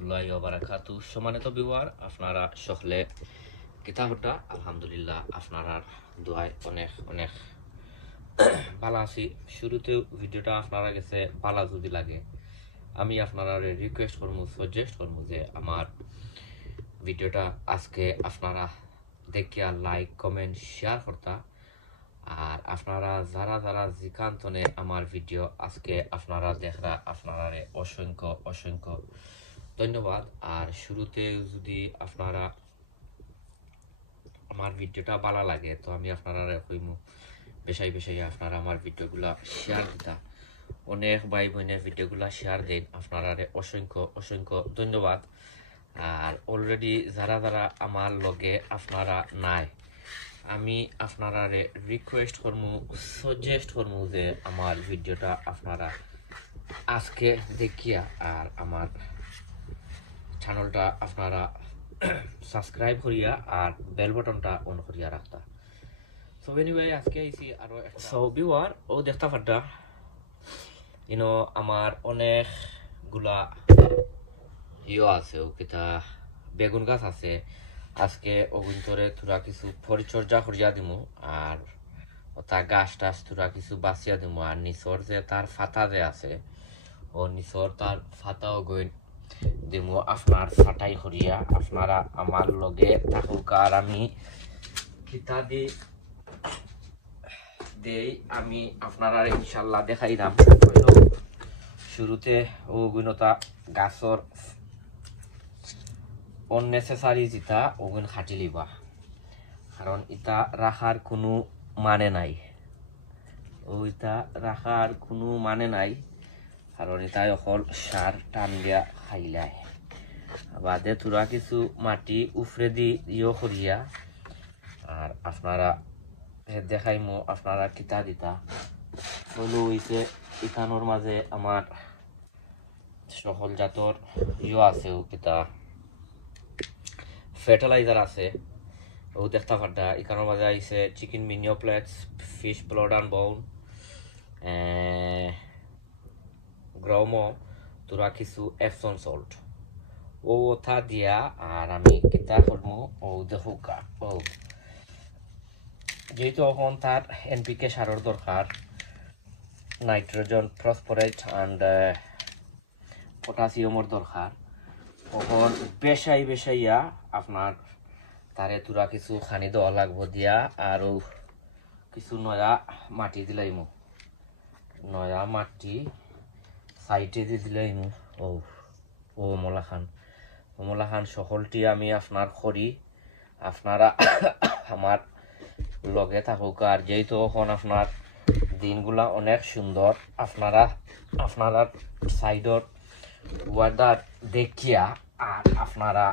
রহমতুল্লাহি ওয়া বারাকাতু। সম্মানিত ভিউয়ার, আপনারা সকলে কিতাবটা আলহামদুলিল্লাহ আপনার দোয়ায় অনেক অনেক ভালো আছি। শুরুতে ভিডিওটা আপনারা গেছে ভালো যদি লাগে আমি আপনারা রিকোয়েস্ট করবো, সাজেস্ট করবো যে আমার ভিডিওটা আজকে আপনারা দেখিয়া লাইক কমেন্ট শেয়ার করতা। আর আপনারা যারা যারা যেখানে আমার ভিডিও আজকে আপনারা দেখরা আপনারা অসংখ্য অসংখ্য ধন্যবাদ। আর শুরুতে যদি আপনারা আমার ভিডিওটা ভালো লাগে তো আমি আপনারা কইমু বেশাই বেশাই আপনারা আমার ভিডিওগুলা শেয়ার দিতা। অনেক ভাই বোনের ভিডিওগুলা শেয়ার দেন, আপনারা অসংখ্য অসংখ্য ধন্যবাদ। আর অলরেডি যারা যারা আমার লগে আপনারা নাই আমি আপনারা রিকোয়েস্ট করমু, সাজেস্ট করমু যে আমার ভিডিওটা আপনারা আজকে দেখিয়া আর আমার চ্যানেলটা আপনারা সাবস্ক্রাইব করিয়া আর বেল বাটনটা অন করিয়া রাখতা। সো এনিওয়ে আজকে আইছি আরো একটা সো ভিউয়ার ও দেখতা পারতা আমার অনেকগুলা আছে ও কিতা বেগুন গাছ আছে। আজকে অগুন্তরে তোরা কিছু পরিচর্যা করিয়া দিমু আর তার গাছ টাছ তোরা কিছু বাঁচিয়া দিমু। আর নিচর যে তার ফাতা যে আছে ও নিচর তার ফাতাও গই দিমু আপনার ফাটাই করিয়া আপনারা আমার লগে থাকুক। আর আমি কিতা দি দেই আমি আপনারা ইনশাল্লাহ দেখাই দাম। শুরুতে ও গুণতা গাছর অননেসেসারি যেটা ওগুন খাটি লিবা, কারণ ইটা রাখার কোনো মানে নাই। ওইটা রাখার কোনো মানে নাই, কারণ এটা অকল সার টান দিয়া খাইলাই। বাদে তোরা কিছু মাটি উফরে দি ইয়ে করিয়া আর আপনারা দেখাইমো আপনারা কিতা দিতা হলো হইছে। ইখানোর মাঝে আমার সকল জাতর ইয়ে আছে ও কিতা ফার্টিলাইজার আছে ও দেখতে পারতা। এখানের মাঝে আইছে চিকেন মিনিওপ্লেক্স, ফিশ ব্লাড অ্যান্ড বোন, গ্রোমো, তোরা কিছু এপসন সল্ট ও ওথা দিয়া। আর আমি কিতা করবো ও দেখুকা ও যেহেতু এখন তার এনপিকে সারের দরকার, নাইট্রোজেন, ফসফরাস অ্যান্ড পটাশিয়ামের দরকার। তখন বেশাই বেশাইয়া আপনার তারে তোরা কিছু খানি দেওয়া লাগবো দিয়া। আর কিছু নয়া মাটি দিলাইমু, নয়া মাটি সাইডে দিয়ে দিলাইমু। ও ও মলাখান সকলটি আমি আপনার করি, আপনারা আমার লগে থাকুক। আর যেহেতু এখন আপনার দিনগুলা অনেক সুন্দর, আপনারা সাইডর ওয়েদার দেখিয়া আর আপনারা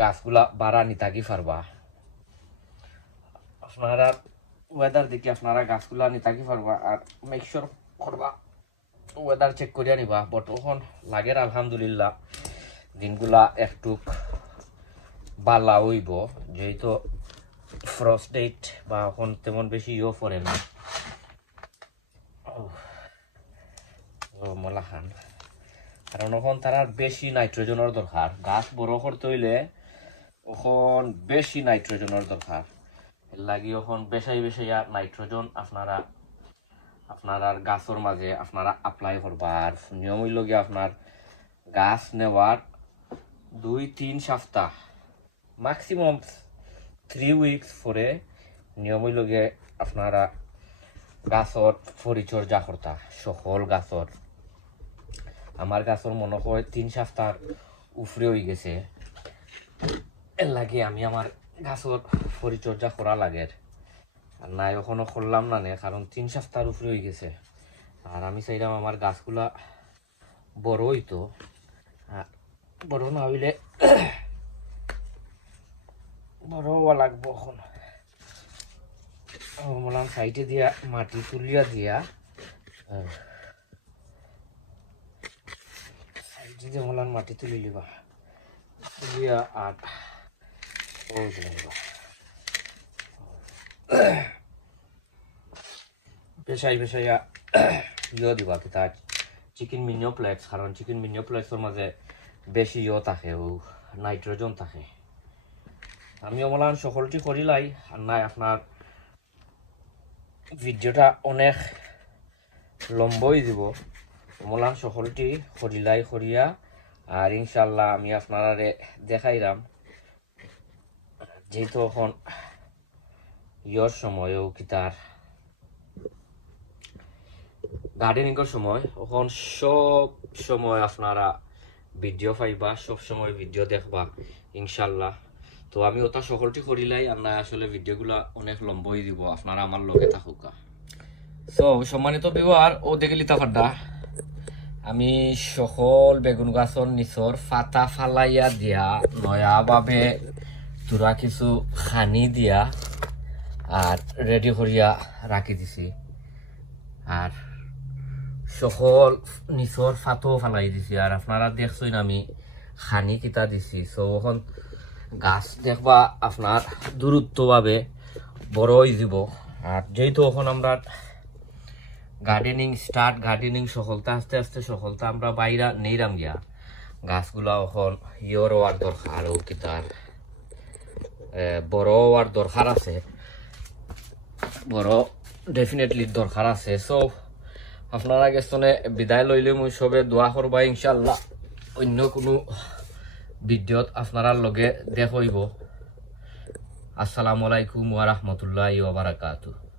গাছগুলা বাড়া নিতাকি পারবা। আপনারা ওয়েদার দেখি আপনারা গাছগুলা নিতাকি পারবা। আর মেক শিওর করবা ওয়েদার চেক করিয়া নিবা। বর্তমান লাগের আলহামদুলিল্লাহ দিনগুলা একটু বালা হইব, যেহেতু ফ্রস্ট ডেট বা এখন তেমন বেশি ইয়ে পড়ে না। মলাখান কারণ এখন তারা বেশি নাইট্রোজেনের দরকার, গাছ বড় করতে হইলে এখন বেশি নাইট্রোজেনের দরকার। এর লাগি এখন বেশাই বেশাইয়া নাইট্রোজেন আপনার গাছের মাঝে আপনারা অ্যাপ্লাই করবা। আর নিয়ম হইল গিয়ে আপনার গাছ নেওয়ার 2-3 সপ্তাহ ম্যাক্সিমাম 3 উইকস পরে নিয়ম হইল গিয়ে আপনারা গাছর পরিচর্যা করতা সকল গাছর। আমার গাছর মনে হয় 3 সপ্তাহ উফরে হয়ে গেছে, এর লাগে আমি আমার গাছর পরিচর্যা করা লাগে। আর নাই এখনো করলাম না কারণ 3 সপ্তাহ উপরে হয়ে গেছে। আর আমি চাইলাম আমার গাছগুলা বড় হইতো, বড় না হইলে বড় হওয়া লাগবো। এখন বললাম সাইডে দিয়া মাটি তুলিয়া দিয়া সাইডে দিয়ে বললাম মাটি তুলি লিবা তুলিয়া আর ও দিবা পেশাই পেশাইয়া ইয়ে দিবা কিতা চিকেন মিনিওপ্লেক্স, কারণ চিকেন মিনিওপ্লেক্সের মাঝে বেশি থাকে, ও নাইট্রোজেন থাকে। আমি অমলান সকলটি করিলাই, আর নাই আপনার ভিডিওটা অনেক লম্বই দিব। অমলান সকলটি করিলাই করিয়া, আর ইনশাল্লাহ আমি আপনারা দেখাইলাম, যেহেতু এখন ইয়র সময় ও কি তার গার্ডেনিংয়ের সময়, এখন সব সময় আপনারা ভিডিও পাইবা, সব সময় ভিডিও দেখবা ইনশাল্লাহ। তো আমি ওটা সকলটি করিলাই, আর না আসলে ভিডিওগুলো অনেক লম্বই দিব, আপনারা আমার লগে থাকুকা। সো সম্মানিত ভিউয়ার, ও দেখে লিতা ফাড্ডা আমি সকল বেগুন গাছর নিচর ফাতা ফালাইয়া দিয়া নয়াভাবে তোরা কিছু খানি দিয়া আর রেডি করিয়া রাখি দিছি, আর সকল নিচর ফাতও ফালাই দিছি, আর আপনারা দেখছেন আমি খানি কিতা দিছি। সো এখন গাছ দেখবা আপনার দূরত্বভাবে বড় হয়ে যাব। আর যেহেতু এখন আমরা গার্ডেনিং সফলতা আস্তে আস্তে সফলতা আমরা বাইরা নেইরাম গিয়া, গাছগুলা এখন ইয়র হওয়ার দরকার, ও কি তার বড় হওয়ার দরকার আছে, বড় ডেফিনেটলি দরকার আছে। সো আপনারা গেছনে বিদায় লইলে মই সবে দোয়া করবা ইনশাল্লাহ, অন্য কোনো ভিডিওত আপনারা লগে দেখইব। আসসালামু আলাইকুম ওয়া রাহমাতুল্লাহি ওয়া বারাকাতুহু।